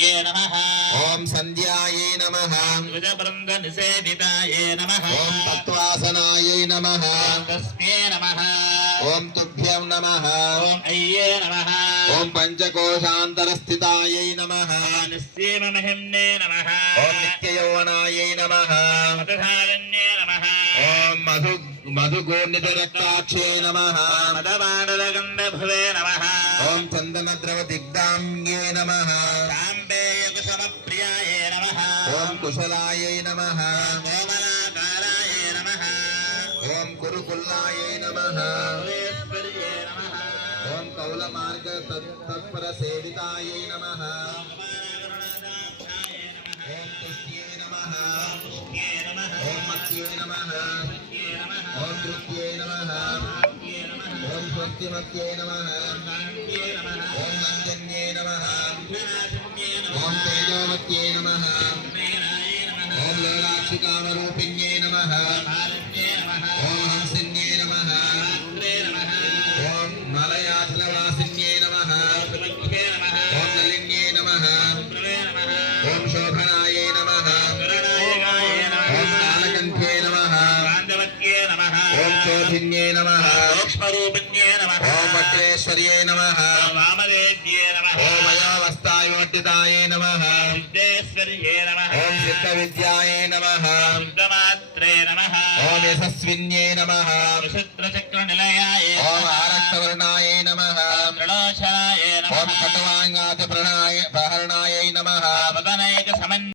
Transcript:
శ్రీమత్యే నమః ఓం సంధ్యాయే నమః ద్విజబృంద నిసేవితాయే నమః ఓం తత్వాసనాయే నమః తస్మే నమః ఓం తుభ్యం నమః ఓం అయ్యే నమః ఓం పంచకోశాంతరస్థితాయై నమః నిస్సీమమహిమ్నే నమః ఓం నిత్యయౌవనాయై నమః మతధారణ్యే నమః ఓం మధుగోర్ణితరక్తాక్షే నమః మదవాడలగంధభువే నమః ఓం చందనద్రవదిగ్ధాంగే నమః శాంబేయకుశమప్రియాయే నమః ఓం కుశలాయై నమః కోమలాకారాయే నమః ఓం కురుకుల్లాయై నమః భువేశ్వర్యే నమః ఓం కౌలమార్గ తత్పర సేవితాయై నమః ఓం తుష్ట్యే నమః ఓం మత్యే నమః ఓం తృప్త్యే నమః ఓం స్వస్తిమత్యే నమః ఓం నంజన్యే నమః ఓం తేజోమత్యే నమః ఓం లోలాక్షికామరూపిణ్యే నమః ఓం హంసిన్యే నమః ఓం మలయాచలవాసిన్యే నమః ఓం నలిన్యే నమః ఓం శోభనాయే నమః ఓం కాలకంఠే నమః ఓం శోభిన్యే నమః సూక్ష్మరూపిణ్యే నమః ఓం వక్రేశ్వర్యే నమః వామదేవ్యే నమః ఓం అయోవస్థాయోర్జితాయే నమః సిద్ధేశ్వర్యే నమః ఓం సిద్ధ విద్యాయే నమః శుద్ధమాత్రే నమః ఓం యశస్విన్యే నమః విశుద్ధచక్రనిలయాయ ఓం ఆరక్తవర్ణాయే నమః త్రిలోచనాయ ఓం నమః ఖట్వాంగాతి